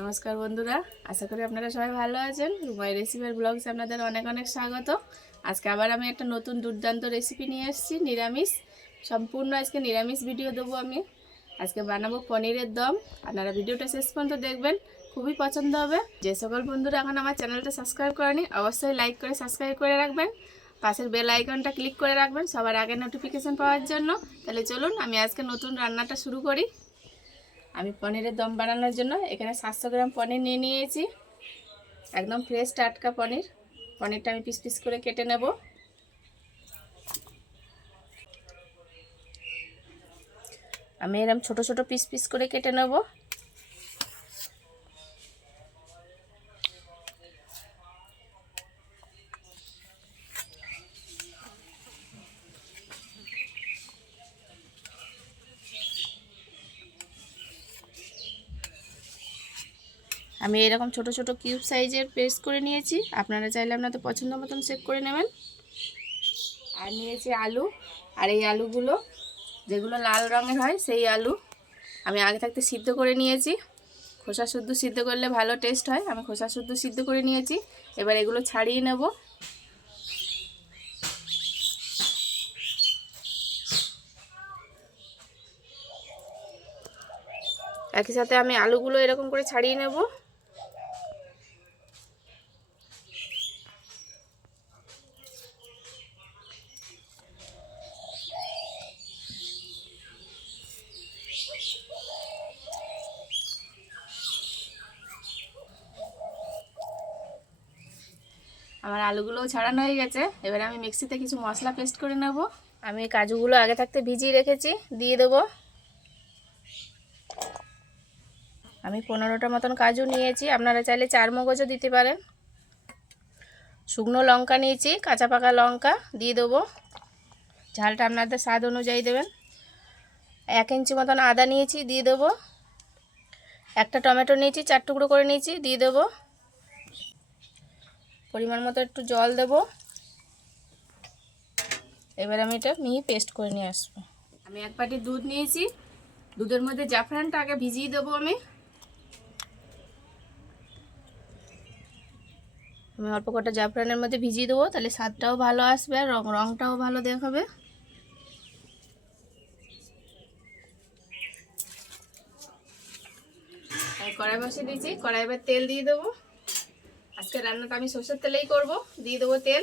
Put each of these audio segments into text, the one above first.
নমস্কার বন্ধুরা, আশা করি আপনারা সবাই ভালো আছেন। রুমাই রেসিপির ব্লগসে আপনাদের অনেক অনেক স্বাগত। আজকে আবার আমি একটা নতুন দুর্দান্ত রেসিপি নিয়ে এসেছি, নিরামিষ। সম্পূর্ণ আজকে নিরামিষ ভিডিও দেবো আমি। আজকে বানাবো পনিরের দম। আপনারা ভিডিওটা শেষ পর্যন্ত দেখবেন, খুবই পছন্দ হবে। যে সকল বন্ধুরা এখন আমার চ্যানেলটা সাবস্ক্রাইব করেনি, অবশ্যই লাইক করে সাবস্ক্রাইব করে রাখবেন। পাশের বেল আইকনটা ক্লিক করে রাখবেন সবার আগে নোটিফিকেশান পাওয়ার জন্য। তাহলে চলুন আমি আজকে নতুন রান্নাটা শুরু করি। আমি পনিরের দম বানানোর জন্য এখানে 700 গ্রাম পনির নিয়ে নিয়েছি। একদম ফ্রেশ টাটকা পনির। পনিরটা আমি পিস পিস করে কেটে নেব। আমি এরকম ছোট ছোট পিস পিস করে কেটে নেব। আমি এরকম ছোট ছোট কিউব সাইজের পেস্ট করে নিয়েছি। আপনারা চাইলে আপনাদের পছন্দ মতন শেপ করে নেবেন। আর নিয়েছি আলু। আর এই আলুগুলো যেগুলো লাল রঙের হয় সেই আলু আমি আগে থাকতে সিদ্ধ করে নিয়েছি। খোসা শুদ্ধ সিদ্ধ করলে ভালো টেস্ট হয়। আমি খোসা শুদ্ধ সিদ্ধ করে নিয়েছি। এবার এগুলো ছাড়িয়ে নেব। একই সাথে আমি আলুগুলো এরকম করে ছাড়িয়ে নেব। আমার আলুগুলোও ছাড়ানো হয়ে গেছে। এবারে আমি মিক্সিতে কিছু মশলা পেস্ট করে নেব। আমি কাজুগুলো আগে থাকতে ভিজিয়ে রেখেছি, দিয়ে দেবো। আমি 15টা মতন কাজু নিয়েছি, আপনারা চাইলে 4 মগজও দিতে পারেন। শুকনো লঙ্কা নিয়েছি, কাঁচা পাকা লঙ্কা দিয়ে দেবো। ঝালটা আপনাদের স্বাদ অনুযায়ী দেবেন। 1 ইঞ্চি মতন আদা নিয়েছি, দিয়ে দেবো। একটা টমেটো নিয়েছি, 4 টুকরো করে নিয়েছি, দিয়ে দেবো। পরিমাণ মতো একটু জল দেব। এবার আমি এটা মিহি পেস্ট করে নিয়ে আসবো। আমি 1 বাটি দুধ নিয়েছি। দুধের মধ্যে জাফরানটা আগে ভিজিয়ে দেবো। আমি অল্প কটা জাফরানের মধ্যে ভিজিয়ে দেবো, তাহলে স্বাদটাও ভালো আসবে আর রঙটাও ভালো দেখাবে। কড়াই বসিয়ে দিয়েছি, কড়াই এবার তেল দিয়ে দেবো। আজকে রান্নাটা আমি সরষের তেলেই করব। দিয়ে দেবো তেল।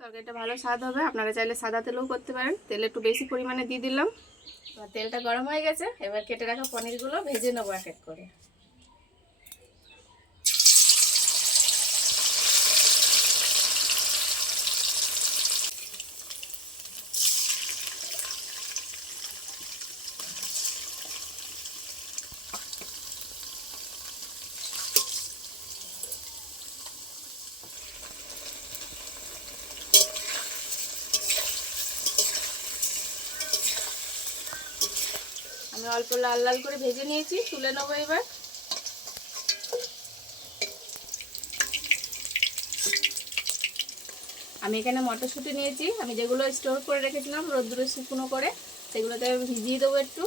তরকারিটা ভালো স্বাদ হবে, আপনারা চাইলে সাদা তেলেও করতে পারেন। তেল একটু বেশি পরিমাণে দিয়ে দিলাম। তেলটা গরম হয়ে গেছে, এবার কেটে রাখা পনিরগুলো ভেজে নেবো এক এক করে। আমি অল্প লাল লাল করে ভেজে নিয়েছি, তুলে নেবো এবার। আমি এখানে মটরশুঁটি নিয়েছি, আমি যেগুলো স্টোর করে রেখেছিলাম রোদ্দুরে শুকনো করে, সেগুলোতে ভিজিয়ে দেবো একটু।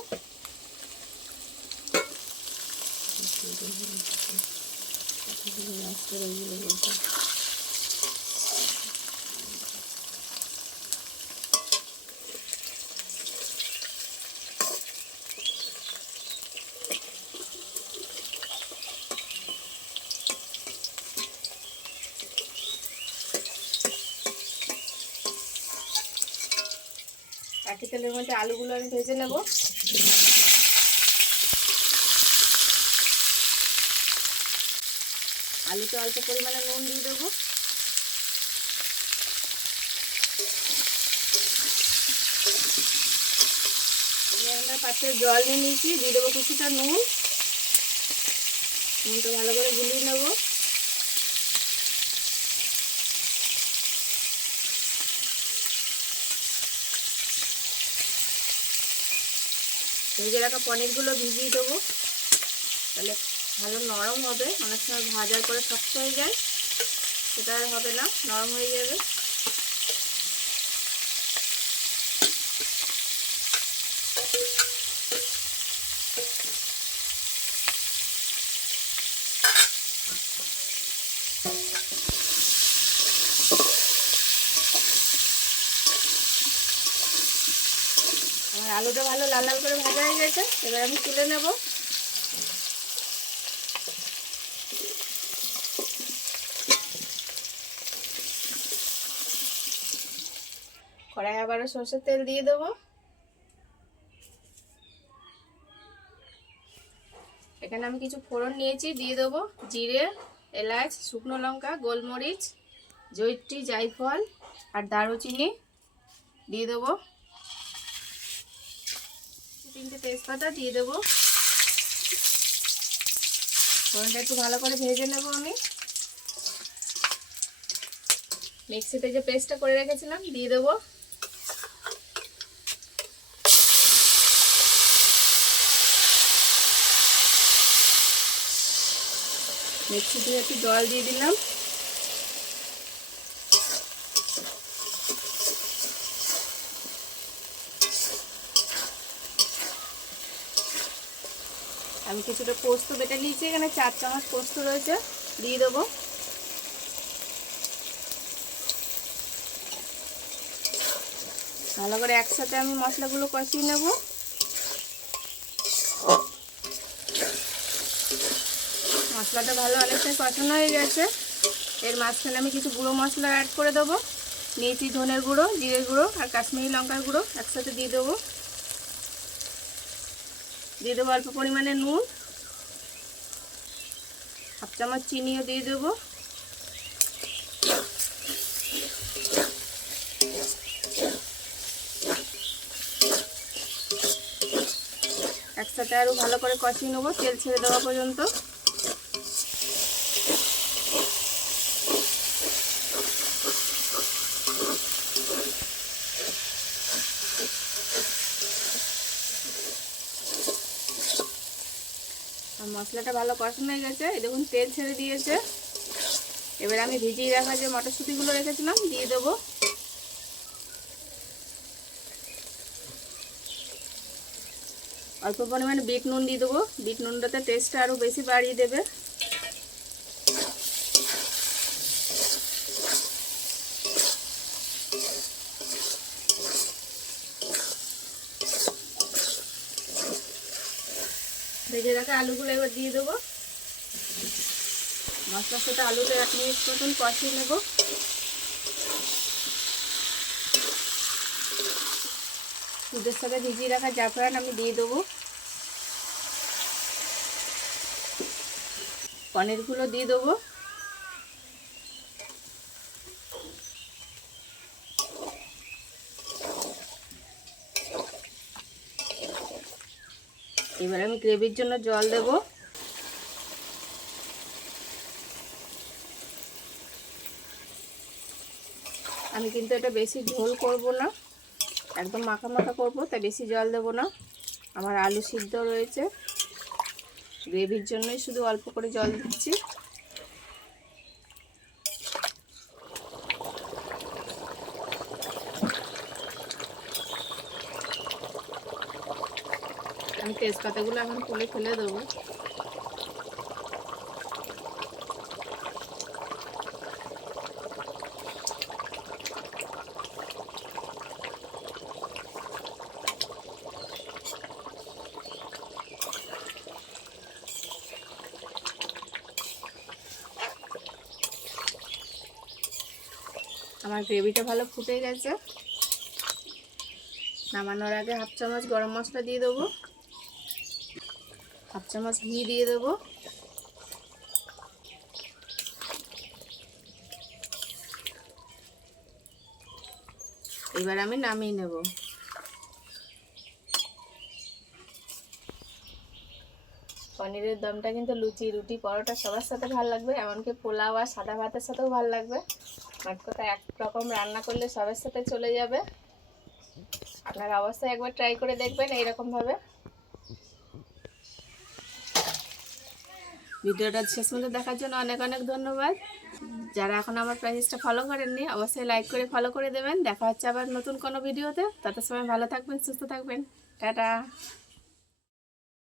একই তেলের মধ্যে আলুগুলো আমি ভেজে নেব। আলুতে অল্প পরিমাণে নুন দিয়ে দেবো। আমি একটা পাত্রে জল নিয়ে নিয়েছি, দিয়ে দেবো কিছুটা নুন। নুনটা ভালো করে গুলিয়ে নেব। ভেজে রাখা পনিরগুলো ভিজিয়ে দেবো, তাহলে ভালো নরম হবে। অনেক সময় ভাজার পরে শক্ত হয়ে যায়, সেটা আর হবে না, নরম হয়ে যাবে। আমার আলুটা ভালো লাল লাল করে ভাজা হয়ে গেছে, এবার আমি তুলে নেব। কড়াই আবারও সরষের তেল দিয়ে দেবো। এখানে আমি কিছু ফোড়ন নিয়েছি, দিয়ে দেবো জিরে, এলাচ, শুকনো লঙ্কা, গোলমরিচ, জয়িত্রী, জায়ফল আর দারুচিনি দিয়ে দেবো। 3টে তেজপাতা দিয়ে দেবো। ফোড়নটা একটু ভালো করে ভেজে নেব। আমি মিক্সিতে যে পেস্টটা করে রেখেছিলাম দিয়ে দেবো। মিক্সি দিয়ে একটু জল দিয়ে দিলাম। আমি কিছুটা পোস্ত বেটে নিয়েছি, এখানে 4 চামচ পোস্ত রয়েছে, দিয়ে দেবো। ভালো করে একসাথে আমি মশলাগুলো কষিয়ে নেব। মশলাটা ভালো অনেকটাই কষানো হয়ে গেছে। এর মাঝখানে আমি কিছু গুঁড়ো মশলা অ্যাড করে দেবো। নিয়েছি ধনের গুঁড়ো, জিরের গুঁড়ো আর কাশ্মীরি লঙ্কার গুঁড়ো একসাথে দিয়ে দেবো। দিয়ে দেবো অল্প পরিমাণে নুন, 1/2 চামচ চিনিও দিয়ে দেবো। একসাথে আরও ভালো করে কষিয়ে নেবো তেল ছেড়ে দেওয়া পর্যন্ত। মশলাটা ভালো কষানো হয়ে গেছে, এই দেখুন তেল ছেড়ে দিয়েছে। এবার আমি ভিজিয়ে রাখা যে মটরশুঁটিগুলো রেখেছিলাম দিয়ে দেবো। অল্প পরিমাণে বিট নুন দিয়ে দেবো, বিট নুনটাতে টেস্টটা আরও বেশি বাড়িয়ে দেবে। ভেজে রাখা আলুগুলো এবার দিয়ে দেবো। মশলার সাথে আলুটা 1 মিনিট মতন কষিয়ে নেব। দুধের সাথে ভিজিয়ে রাখা জাফরান আমি দিয়ে দেবো। পনিরগুলো দিয়ে দেবো। এবার আমি গ্রেভির জন্য জল দেব। আমি কিন্তু এটা বেশি ঝোল করব না, একদম মাখা মাখা করবো, তাই বেশি জল দেব না। আমার আলু সিদ্ধ রয়েছে, গ্রেভির জন্যই শুধু অল্প করে জল দিচ্ছি। আমি তেজপাতাগুলো এখন তুলে ফেলে দেবো। আমার গ্রেভিটা ভালো ফুটে গেছে। নামানোর আগে 1/2 চামচ গরম মশলা দিয়ে দেবো, 1/2 চামচ ঘি দিয়ে দেবো। এবার আমি নামিয়ে নেব। পনিরের দমটা কিন্তু লুচি, রুটি, পরোটা সবার সাথে ভালো লাগবে, এমনকি পোলাও আর সাদা ভাতের সাথেও ভালো লাগবে। মাঝ কথা এক রকম রান্না করলে সবার সাথে চলে যাবে। আপনারা অবশ্যই একবার ট্রাই করে দেখবেন এইরকমভাবে। ভিডিওটা শেষ পর্যন্ত দেখার জন্য অনেক অনেক ধন্যবাদ। যারা এখন আমার পেজটা ফলো করেননি অবশ্যই লাইক করে ফলো করে দেবেন। দেখা হচ্ছে আবার নতুন কোনো ভিডিওতে। তত সময় ভালো থাকবেন, সুস্থ থাকবেন। টাটা।